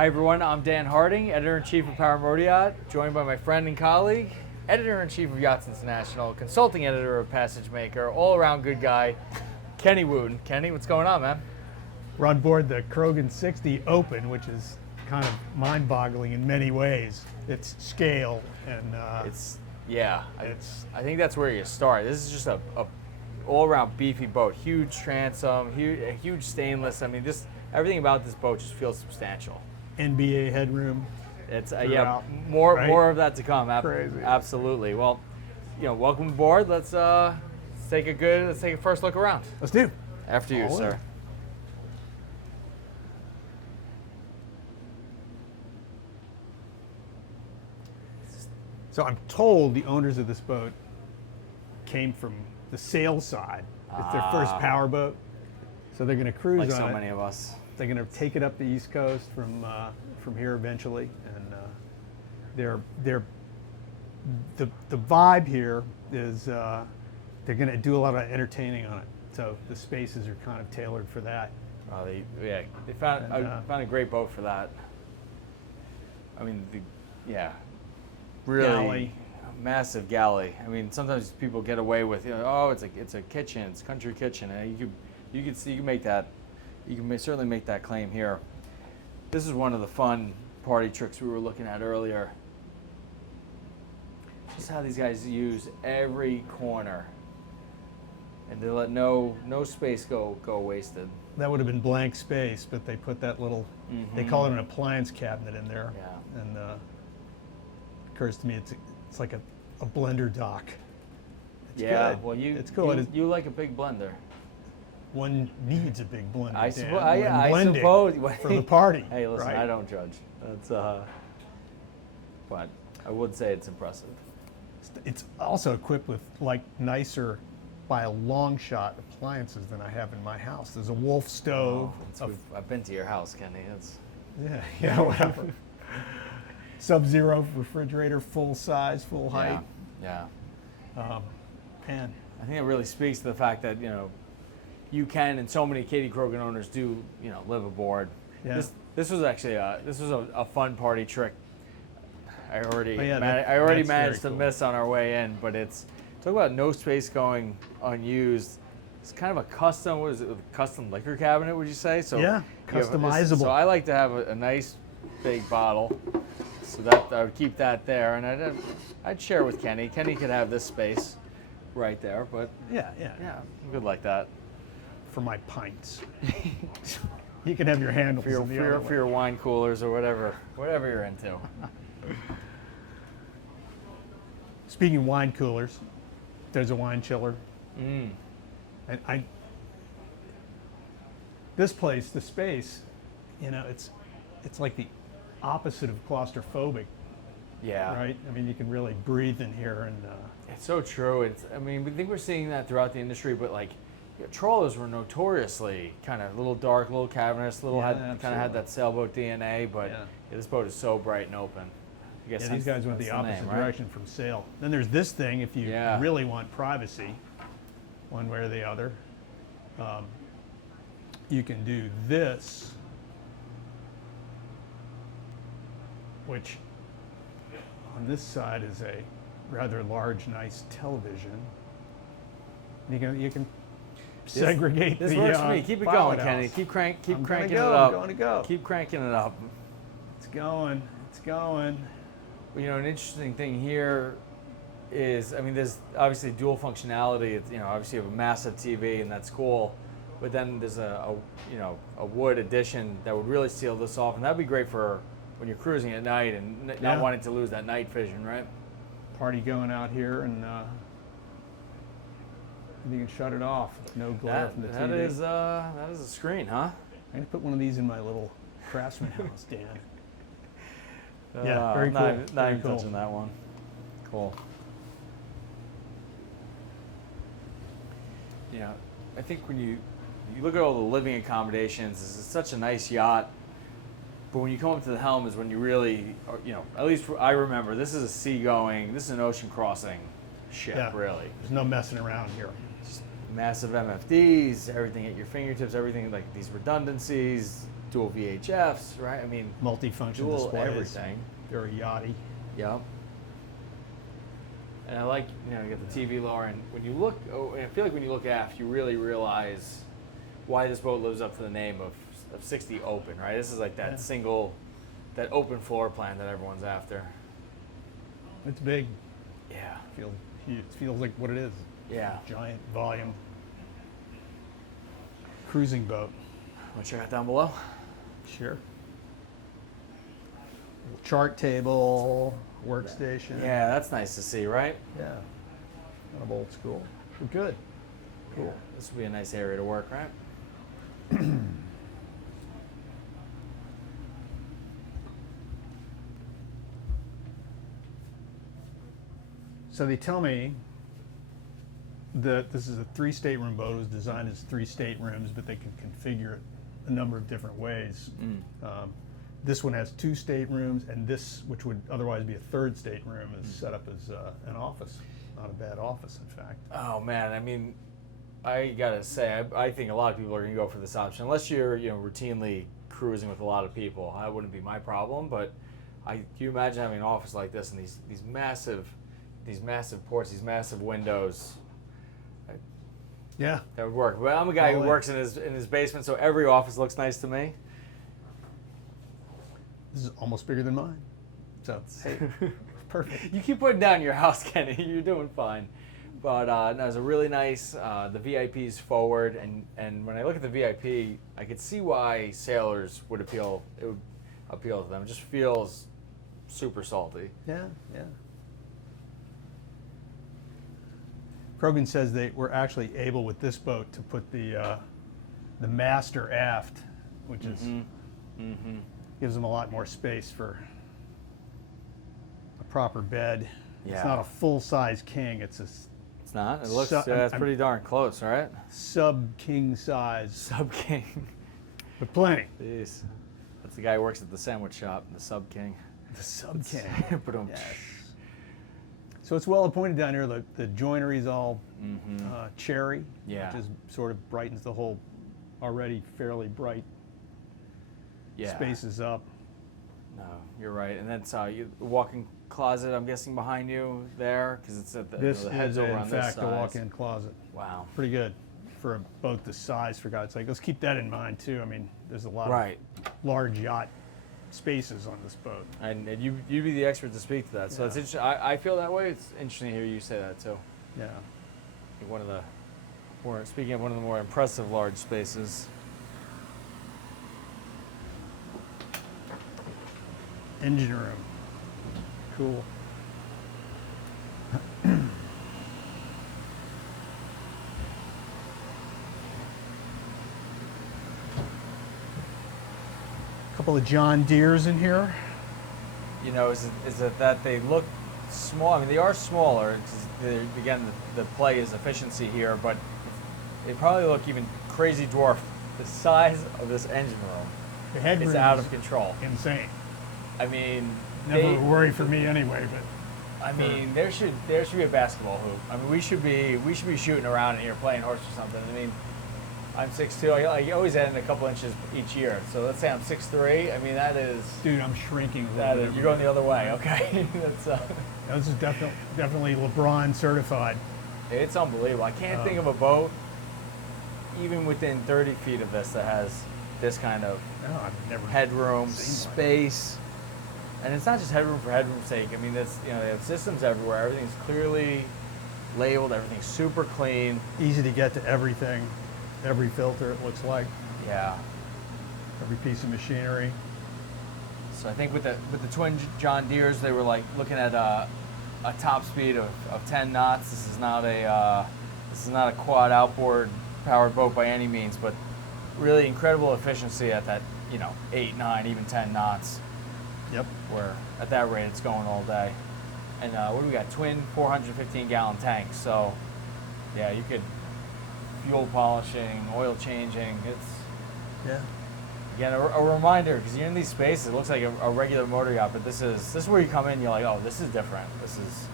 Hi everyone, I'm Dan Harding, Editor-in-Chief of Motoryacht, joined by my friend and colleague, Editor-in-Chief of Yachts International, Consulting Editor of Passage Maker, all-around good guy, Kenny Wooten. Kenny, what's going on, man? We're on board the Krogen 60 Open, which is kind of mind-boggling in many ways. Its scale and I think that's where you start. This is just a all-around beefy boat, huge transom, huge stainless. I mean, just everything about this boat just feels substantial. NBA headroom. It's throughout, more right? more of that to come. Crazy. Absolutely. Well, welcome aboard. Let's take a first look around. Let's do. After you, All in. sir. So I'm told the owners of this boat came from the sail side. It's their first power boat, so they're going to cruise Like on so it. many of us. They're going to take it up the East Coast from here eventually, and the vibe here is they're going to do a lot of entertaining on it. So the spaces are kind of tailored for that. Oh, they found And, found a great boat for that. I mean, really Galley. massive galley. I mean, sometimes people get away with oh, it's a kitchen, it's a country kitchen, and you can make that. You can certainly make that claim here. This is one of the fun party tricks we were looking at earlier. Just how these guys use every corner, and they let no space go wasted. That would have been blank space, but they put that little, they call it an appliance cabinet in there. Yeah. And occurs to me it's like a blender dock. It's Yeah. good. Well, it's cool. you like a big blender. One needs a big blender. I Dan, suppose. when blending for the party. Hey, listen, right? I don't judge. That's but I would say it's impressive. It's also equipped with like nicer, by a long shot, appliances than I have in my house. There's a Wolf stove. I've been to your house, Kenny. Yeah, whatever. Sub-Zero refrigerator, full size, full height. Yeah. Man, I think it really speaks to the fact that you can, and so many Kadey-Krogen owners do, live aboard. Yeah. This was actually a fun party trick. I already that's managed to very cool. miss on our way in, but talk about no space going unused. It's kind of a custom, custom liquor cabinet, would you say? So yeah, customizable. So I like to have a nice big bottle, so that I would keep that there, and I'd share with Kenny. Kenny could have this space right there, but yeah, good like that. For my pints. You can have your handles For in the other your wine coolers or whatever you're into. Speaking of wine coolers, there's a wine chiller. And this place, the space, it's like the opposite of claustrophobic, Yeah. right? I mean, you can really breathe in here, and It's so true. We think we're seeing that throughout the industry, but trawlers were notoriously kind of little dark, little cavernous, kind of had absolutely. that sailboat DNA, but this boat is so bright and open. I guess these guys went the opposite direction from sail. Then there's this thing, if you really want privacy, one way or the other, you can do this, which on this side is a rather large, nice television. You can segregate This the works for me. Keep it pilot going, Kenny. house. Keep I'm cranking gonna it up. I'm going to go. Keep cranking it up. It's going. It's going. An interesting thing here is, there's obviously dual functionality. It's, obviously you have a massive TV, and that's cool. But then there's a wood addition that would really seal this off, and that'd be great for when you're cruising at night and not wanting to lose that night vision, right? Party going out here, and you can shut it off. No glare from the TV. That is a screen, huh? I'm gonna put one of these in my little craftsman house, Dan. Yeah, very cool. Not Very even cool. touching that one. Cool. I think when you look at all the living accommodations, this is such a nice yacht. But when you come up to the helm is when you really, at least I remember, this is this is an ocean crossing ship, really. There's no messing around here. Just massive MFDs, everything at your fingertips, everything like these redundancies, dual VHFs, right? I mean, Multifunction dual displays. everything. Very yachty. Yep. And I like, you know, you get the TV lower, and when you look, I feel like when you look aft, you really realize why this boat lives up to the name of 60 open, right? This is like that single, that open floor plan that everyone's after. It's big. Yeah. It feels like what it is. Yeah. Giant volume. Cruising boat. Want to check out down below? Sure. Little chart table, workstation. Yeah, that's nice to see, right? Yeah. Kind of old school. But good. Cool. Yeah, this would be a nice area to work, right? So they tell me that this is a 3 stateroom boat. It was designed as 3 staterooms, but they can configure it a number of different ways. This one has 2 staterooms, and this, which would otherwise be a 3rd stateroom, is set up as an office. Not a bad office, in fact. Oh man, I mean, I gotta say, I think a lot of people are gonna go for this option, unless you're, you know, routinely cruising with a lot of people. That wouldn't be my problem, but can you imagine having an office like this and these massive ports, these massive windows? Yeah. That would work. But I'm a guy who works in his basement, so every office looks nice to me. This is almost bigger than mine. So, hey, perfect. You keep putting down your house, Kenny. You're doing fine. But no, it's a really nice. The VIP's forward, and when I look at the VIP, I could see why sailors would appeal. It would appeal to them. It just feels super salty. Yeah, yeah. Krogen says they were actually able with this boat to put the master aft, which is gives them a lot more space for a proper bed. Yeah. It's not a full-size king. It's a It's not. It looks. It's pretty darn close, right? sub-king size, Sub King. but plenty. Jeez. That's the guy who works at the sandwich shop, the Sub King. The sub-king. But Yes. So it's well appointed down here. The joinery's all cherry, Yeah. which is sort of brightens the whole already fairly bright spaces up. No, you're right. And that's the walk-in closet, I'm guessing, behind you there, because it's at the, This the head's is, over in on this fact, side. a walk-in closet. Wow. Pretty good for a boat this size, for God's sake. Let's keep that in mind, too. I mean, there's a lot Right. of large yacht spaces on this boat. And you'd be the expert to speak to that. So it's interesting. I feel that way. It's interesting to hear you say that, too. Yeah. One of the speaking of one of the more impressive large spaces. Engine room. Cool. Couple of John Deeres in here. You know, is it that they look small? I mean, they are smaller. Again, the play is efficiency here, but they probably look even crazy dwarf. The size of this engine room The headroom is out is of control. insane. I mean, Never a worry for me anyway, but I mean, there should be a basketball hoop. I mean, we should be shooting around in here playing horse or something. I mean, I'm 6'2". I always add in a couple inches each year. So let's say I'm 6'3". I mean, that is. dude, I'm shrinking a That little is, bit. you're going the other way. Okay, that's. This is definitely LeBron certified. It's unbelievable. I can't think of a boat, even within 30 feet of this, that has this kind of No, I've never headroom, seen one. space. And it's not just headroom for headroom's sake. I mean, that's, you know, they have systems everywhere. Everything's clearly labeled. Everything's super clean. Easy to get to everything, every filter it looks like, Yeah. every piece of machinery. So I think with the twin John Deeres, they were like looking at a top speed of 10 knots. This is not a quad outboard powered boat by any means, but really incredible efficiency at that, 8, 9, even 10 knots. Yep. Where at that rate it's going all day. And what do we got? Twin 415-gallon tanks. So yeah, you could fuel polishing, oil changing. It's Yeah. again a reminder, because you're in these spaces. It looks like a regular motor yacht, but this is where you come in. You're like, oh, this is different. This is.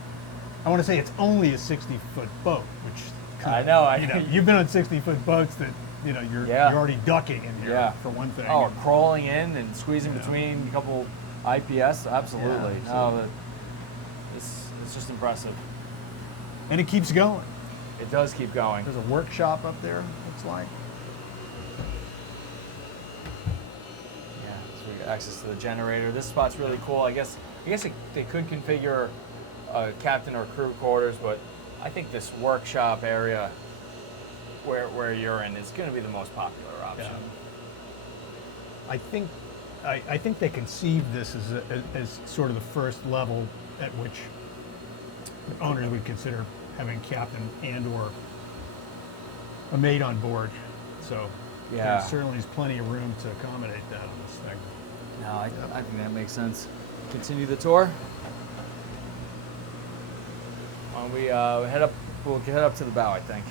I want to say it's only a 60-foot boat, which I know. you've been on 60-foot boats that you're Yeah. already ducking in here Yeah. for one thing. Oh, crawling in and squeezing Yeah. between a couple IPS, absolutely. Yeah, No, it's just impressive. And it keeps going. It does keep going. There's a workshop up there, looks like. Yeah, so we got access to the generator. This spot's really cool. I guess they could configure captain or crew quarters, but I think this workshop area where you're in is going to be the most popular option. I think they conceived this as sort of the first level at which owners would consider having a captain and or a mate on board. So Yeah. there certainly is plenty of room to accommodate that on this thing. No, I think that makes sense. Continue the tour. Why don't we head up? We'll head up to the bow, I think.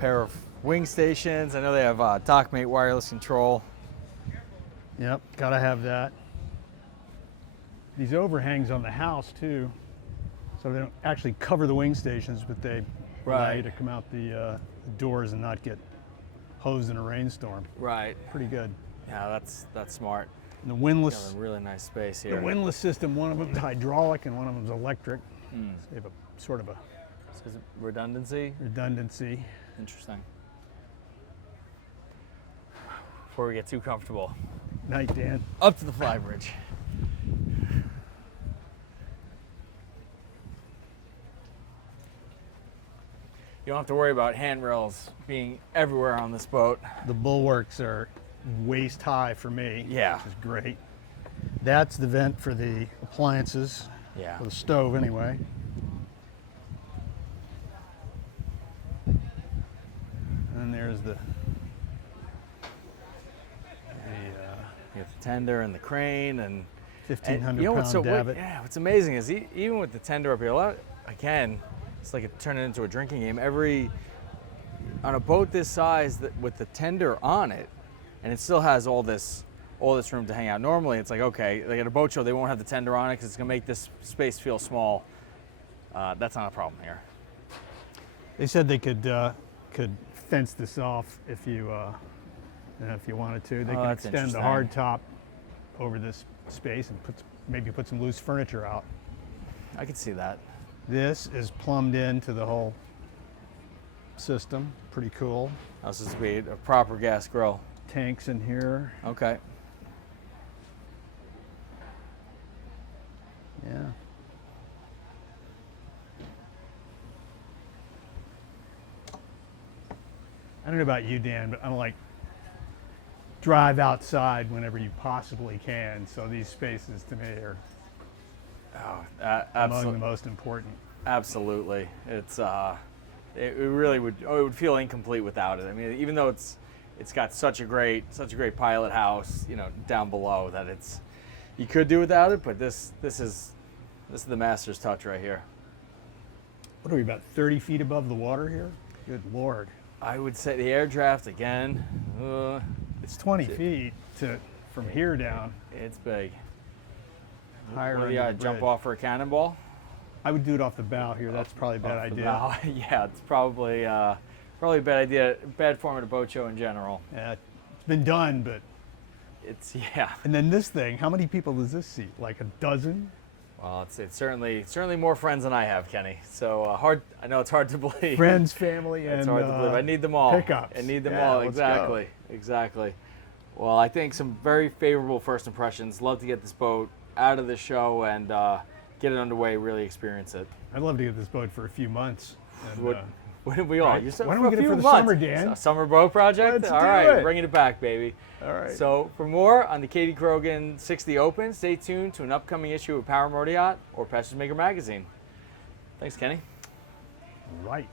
Pair of wing stations. I know they have dockmate wireless control. Yep, gotta have that. These overhangs on the house too, so they don't actually cover the wing stations, but they allow Right. you to come out the doors and not get hosed in a rainstorm. Right. Pretty good. Yeah, that's smart. And the Got windlass, a really nice space the here. windlass system, one of them's hydraulic and one of them's electric. Mm. So they have a sort of a Is it redundancy? redundancy. Interesting. Before we get too comfortable, Night, Dan. up to the flybridge. You don't have to worry about handrails being everywhere on this boat. The bulwarks are waist high for me, Yeah. which is great. That's the vent for the appliances, Yeah. for the stove anyway. And there's the You have the tender and the crane and 1,500 you know pound what's so davit. yeah, what's amazing is even with the tender up here, again, it's like it turned it into a drinking game. On a boat this size with the tender on it, and it still has all this room to hang out. Normally, it's like, okay, like at a boat show, they won't have the tender on it because it's gonna make this space feel small. That's not a problem here. They said they could fence this off if you wanted to. They Oh, can that's extend the interesting. hard top over this space and maybe put some loose furniture out. I could see that. This is plumbed into the whole system. Pretty cool. This is be a proper gas grill. Tanks in here. Okay. Yeah. I don't know about you, Dan, but I'm like, drive outside whenever you possibly can. So these spaces to me are Oh, among absolutely. the most important. Absolutely, it's it really would. Oh, it would feel incomplete without it. I mean, even though it's got such a great pilot house, down below that you could do without it. But this is the master's touch right here. What are we, about 30 feet above the water here? Good Lord. I would say the air draft again. It's 20 feet from here down. It's big. Higher What do you under got? the Jump bridge. off for a cannonball? I would do it off the bow here. That's probably a bad Off the idea. bow. Yeah, it's probably a bad idea. Bad form at a boat show in general. Yeah, it's been done, but. Yeah. And then this thing, how many people does this seat? Like a dozen? Well, it's certainly more friends than I have, Kenny. So hard. I know it's hard to believe. Friends, family, and It's hard to believe. I need them all. pickups. I need them Yeah, all. let's Exactly. Exactly. Well, I think some very favorable first impressions. Love to get this boat out of the show and get it underway, really experience it. I'd love to get this boat for a few months. And, Wouldn't we all? right. You said Why don't for we a get it few for the months. summer, Dan? A summer boat project? Let's All do right, it. bringing it back, baby. all right. So for more on the Kadey-Krogen 60 Open, stay tuned to an upcoming issue of Power Motoryacht or Passage Maker Magazine. Thanks, Kenny. Right.